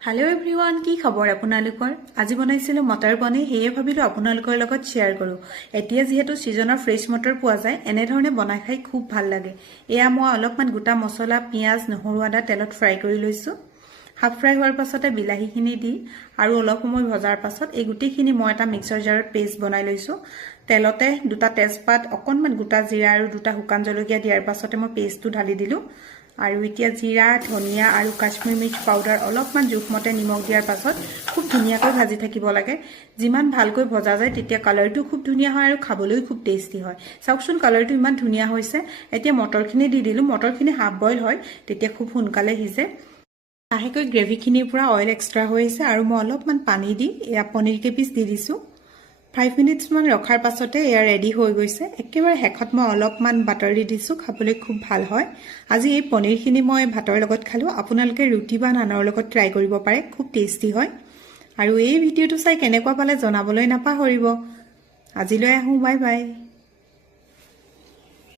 hello everyone की खबर আপোনালোকৰ আজি বনাইছিলো মটৰ পনীৰ হেয়ে ভাবিলো আপোনালোকৰ লগত শেয়াৰ কৰো এতিয়া যেহেতু সিজনৰ ফ্ৰেশ মটৰ পোৱা যায় এনে ধৰণে বনাই খাই খুব ভাল লাগে এয়া মই অলপমান গোটা মছলা পিয়াজ নহৰু আদা তেলত ফ্ৰাই কৰি লৈছো হাফ ফ্ৰাই হোৱাৰ পাছতে বিলাহীখিনি দি আৰু অলপ সময় ভজাৰ পাছত এই গুটিখিনি মই এটা মিক্সাৰ জাৰত পেষ্ট বনাই লৈছো তেলতে দুটা তেজপাত অকনমান গোটা জিৰা আৰু দুটা শুকান জলকীয়া দিয়াৰ পাছতে মই পেষ্টটো ঢালি দিলো আৰু এতিয়া জিৰা ধনিয়া আৰু কাশ্মীৰ মিৰ্চ পাউডাৰ অলপমান জোখমতে নিমখ দিয়াৰ পাছত খুব ধুনীয়াকৈ ভাজি থাকিব লাগে যিমান ভালকৈ ভজা যায় তেতিয়া কালাৰটো খুব ধুনীয়া হয় আৰু খাবলৈ খুব টেষ্টি হয় চাওকচোন কালাৰটো ইমান ধুনীয়া হৈছে এতিয়া মটৰখিনি দি দিলো মটৰখিনি হাফ বইল হয় তেতিয়া খুব সোনকালে সিজে লাহেকৈ গ্ৰেভিখিনিৰ পৰা অইল এক্সট্ৰা হৈ আছে আৰু মই অলপমান পানী দি এয়া পনীৰ কেপিচ দি দিছো 5 মিনিটছ মান ৰখাৰ পাছতে এয়া ৰেডি হৈ গৈছে একেবাৰে হেকত মই অলপমান বাটাৰ দি দিছো খাবলৈ খুব ভাল হয় আজি এই পনীৰখিনি মই ভাতৰ লগত খালো আপোনালোকে ৰুটি বা নানৰ লগত ট্ৰাই কৰিব পাৰে খুব টেষ্টি হয় আৰু এই ভিডিঅটো চাই কেনেকুৱা পালে জনাবলৈ নাপাহৰিব আজিলৈ আহো বাই বাই